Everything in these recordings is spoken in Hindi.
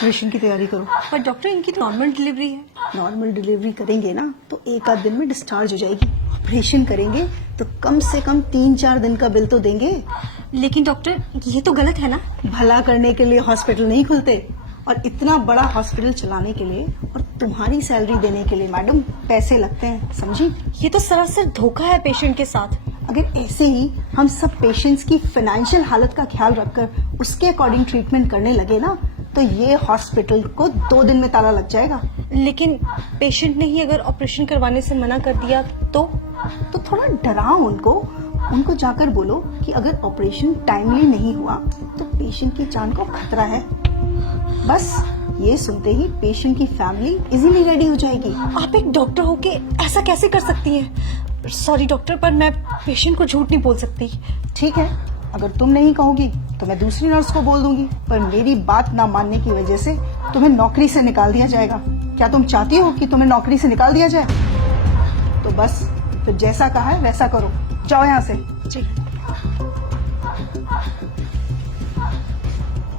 ऑपरेशन की तैयारी करो। पर डॉक्टर इनकी नॉर्मल डिलीवरी है। नॉर्मल डिलीवरी करेंगे ना तो एक आध दिन में डिस्चार्ज हो जाएगी। ऑपरेशन करेंगे तो कम से कम 3-4 दिन का बिल तो देंगे। लेकिन डॉक्टर ये तो गलत है ना। भला करने के लिए हॉस्पिटल नहीं खुलते, और इतना बड़ा हॉस्पिटल चलाने के लिए और तुम्हारी सैलरी देने के लिए मैडम पैसे लगते हैं, समझी? ये तो सरासर धोखा है पेशेंट के साथ। अगर ऐसे ही हम सब पेशेंट्स की फाइनेंशियल हालत का ख्याल रखकर उसके अकॉर्डिंग ट्रीटमेंट करने लगे ना तो ये हॉस्पिटल को 2 दिन में ताला लग जाएगा। लेकिन पेशेंट ने ही अगर ऑपरेशन करवाने से मना कर दिया तो थोड़ा डराओ उनको जाकर बोलो कि अगर ऑपरेशन टाइमली नहीं हुआ तो पेशेंट की जान को खतरा है। बस ये सुनते ही पेशेंट की फैमिली इजीली रेडी हो जाएगी। आप एक डॉक्टर होके ऐसा कैसे कर सकती हैं? सॉरी डॉक्टर, पर मैं पेशेंट को झूठ नहीं बोल सकती। ठीक है, अगर तुम नहीं कहोगी तो मैं दूसरी नर्स को बोल दूंगी, पर मेरी बात ना मानने की वजह से तुम्हें नौकरी से निकाल दिया जाएगा। क्या तुम चाहती हो कि तुम्हें नौकरी से निकाल दिया जाए? तो बस फिर जैसा कहा है वैसा करो, जाओ यहाँ से। जी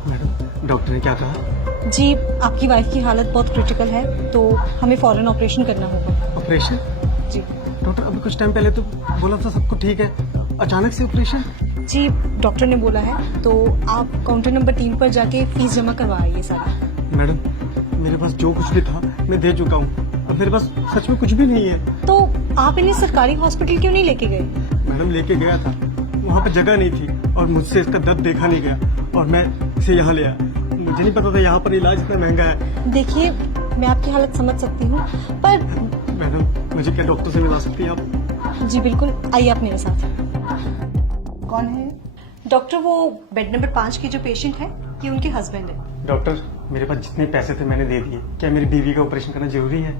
मैडम, डॉक्टर ने क्या कहा? जी, आपकी वाइफ की हालत बहुत क्रिटिकल है तो हमें फौरन ऑपरेशन करना होगा। ऑपरेशन? जी डॉक्टर अभी कुछ टाइम पहले तो बोला था सब कुछ ठीक है, अचानक से ऑपरेशन? जी, डॉक्टर ने बोला है तो आप काउंटर नंबर 3 पर जाके फीस जमा करवा आइए सारी। मैडम, मेरे पास जो कुछ भी था मैं दे चुका हूँ, अब मेरे पास सच में कुछ भी नहीं है। तो आप इन्हें सरकारी हॉस्पिटल क्यों नहीं लेके गए? मैडम, लेके गया था, वहाँ पे जगह नहीं थी और मुझसे इसका दर्द देखा नहीं गया और मैं इसे यहाँ ले आया। मुझे नहीं पता था यहाँ पर इलाज इतना महंगा है। देखिए, मैं आपकी हालत समझ सकती हूँ, पर मैडम, मुझे क्या डॉक्टर से मिला सकती हैं आप? जी बिल्कुल, आइए आप मेरे साथ। कौन है? डॉक्टर, वो बेड नंबर 5 की जो पेशेंट है ये उनके हस्बैंड है। डॉक्टर, मेरे पास जितने पैसे थे मैंने दे दिए। क्या मेरी बीवी का ऑपरेशन करना जरूरी है?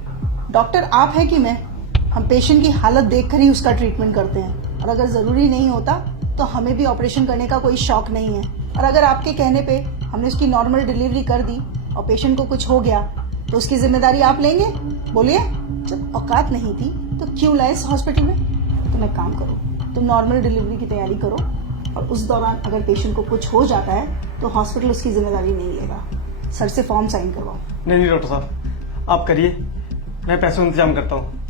डॉक्टर आप है कि मैं? हम पेशेंट की हालत देखकर ही उसका ट्रीटमेंट करते हैं, और अगर जरूरी नहीं होता तो हमें भी ऑपरेशन करने का कोई शौक नहीं है। और अगर आपके कहने पे हमने उसकी नॉर्मल डिलीवरी कर दी और पेशेंट को कुछ हो गया तो उसकी जिम्मेदारी आप लेंगे? बोलिए, जब औकात नहीं थी तो क्यों लाए इस हॉस्पिटल में? तुम एक काम करो, तुम नॉर्मल डिलीवरी की तैयारी करो, और उस दौरान अगर पेशेंट को कुछ हो जाता है तो हॉस्पिटल उसकी जिम्मेदारी नहीं लेगा। सर से फॉर्म साइन करवाओ। नहीं डॉक्टर साहब, आप करिए, मैं पैसों का इंतजाम करता हूँ।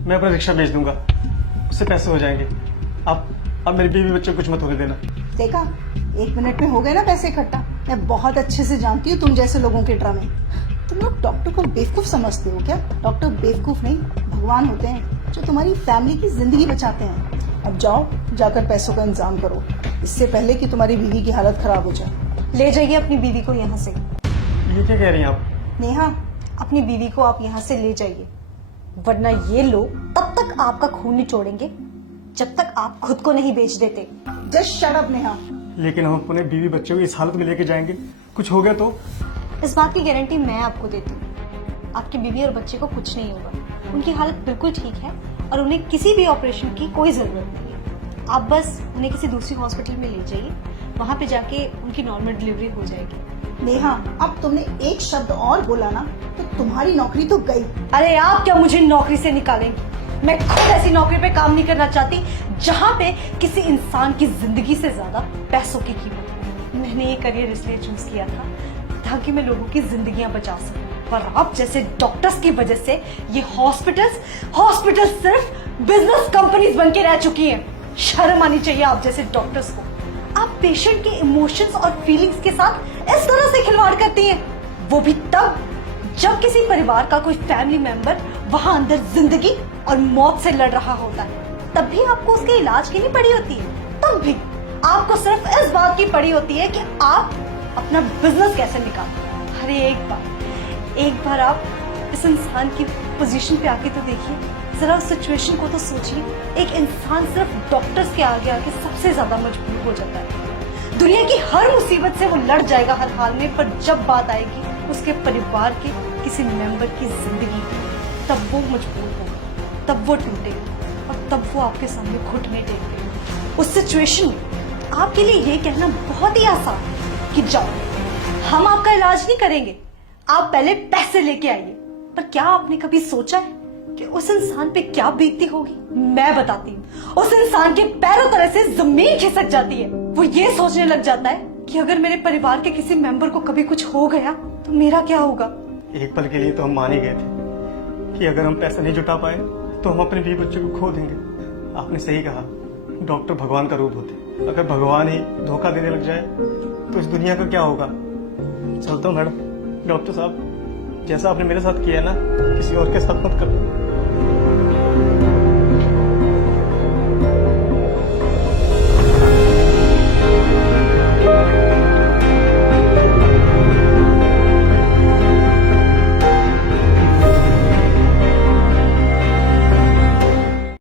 मैं अपना रिक्शा भेज दूंगा, उससे पैसे हो जाएंगे। आप मेरी बीवी बच्चे को कुछ मत होने देना। देखा, 1 मिनट में हो गए ना पैसे इकट्ठा। मैं बहुत अच्छे से जानती हूँ तुम जैसे लोगों के ड्रामे। तुम लोग डॉक्टर को बेवकूफ समझते हो क्या? डॉक्टर बेवकूफ नहीं, भगवान होते हैं जो तुम्हारी फैमिली की जिंदगी बचाते हैं। अब जाओ, जाकर पैसों का इंतजाम करो, इससे पहले कि तुम्हारी बीवी की हालत खराब हो जाए। ले जाइए अपनी बीवी को यहाँ से। ये क्या कह रही हैं आप? नेहा, अपनी बीवी को आप यहाँ से ले जाइए, वरना ये लोग तब तक आपका खून निचोड़ेंगे जब तक आप खुद को नहीं बेच देते। Just shut up Neha. लेकिन हम अपने बीवी बच्चों को इस हालत में लेके जाएंगे, कुछ हो गया तो? इस बात की गारंटी मैं आपको देती हूँ, आपकी बीवी और बच्चे को कुछ नहीं होगा। उनकी हालत बिल्कुल ठीक है और उन्हें किसी भी ऑपरेशन की कोई जरूरत नहीं है। आप बस उन्हें किसी दूसरी हॉस्पिटल में ले जाइए, वहाँ पे जाके उनकी नॉर्मल डिलीवरी हो जाएगी। नेहा, अब तुमने एक शब्द और बोला ना तो तुम्हारी नौकरी तो गई। अरे आप क्या मुझे नौकरी से निकालेंगे? मैं खुद ऐसी नौकरी पे काम नहीं करना चाहती जहाँ पे किसी इंसान की जिंदगी से ज्यादा पैसों की कीमत हो। मैंने ये करियर इसलिए चूज किया था ताकि मैं लोगों की जिंदगियां बचा सकूं, पर आप जैसे डॉक्टर्स की वजह से ये हॉस्पिटल्स सिर्फ बिजनेस कंपनीज बन के रह चुकी हैं। शर्म आनी चाहिए आप जैसे डॉक्टर्स को। आप पेशेंट के इमोशंस और फीलिंग्स के साथ इस तरह से खिलवाड़ करती हैं, वो भी तब जब किसी परिवार का कोई फैमिली मेंबर वहां अंदर जिंदगी और मौत से लड़ रहा होता है। तब भी आपको उसके इलाज की नहीं पड़ी होती है, तब भी आपको सिर्फ इस बात की पड़ी होती है कि आप अपना बिजनेस कैसे निकालें। अरे एक बार आप इस इंसान की पोजीशन पे आके तो देखिए, जरा उस सिचुएशन को तो सोचिए। एक इंसान सिर्फ डॉक्टर्स के आगे आके सबसे ज्यादा मजबूर हो जाता है। दुनिया की हर मुसीबत से वो लड़ जाएगा हर हाल में, पर जब बात आएगी उसके परिवार के किसी मेंबर की जिंदगी की, तब वो मजबूर होगा, तब वो टूटेगा और तब वो आपके सामने घुटने टेकेगा। उस सिचुएशन में आपके लिए ये कहना बहुत ही आसान है कि जाओ, हम आपका इलाज नहीं करेंगे, आप पहले पैसे लेके आइए। पर क्या आपने कभी सोचा है कि उस इंसान पे क्या बीतती होगी? मैं बताती हूँ। उस इंसान के पैरों तरह से जमीन खिसक जाती है। वो ये सोचने लग जाता है कि अगर मेरे परिवार के किसी मेंबर को कभी कुछ हो गया तो मेरा क्या होगा। एक पल के लिए तो हम मान ही गए थे कि अगर हम पैसा नहीं जुटा पाए तो हम अपने बीवी बच्चों को खो देंगे। आपने सही कहा, डॉक्टर भगवान का रूप होते। अगर भगवान ही धोखा देने लग जाए तो इस दुनिया का क्या होगा। चलता हूँ मैडम। डॉक्टर साहब, जैसा आपने मेरे साथ किया ना, किसी और के साथ मत करो।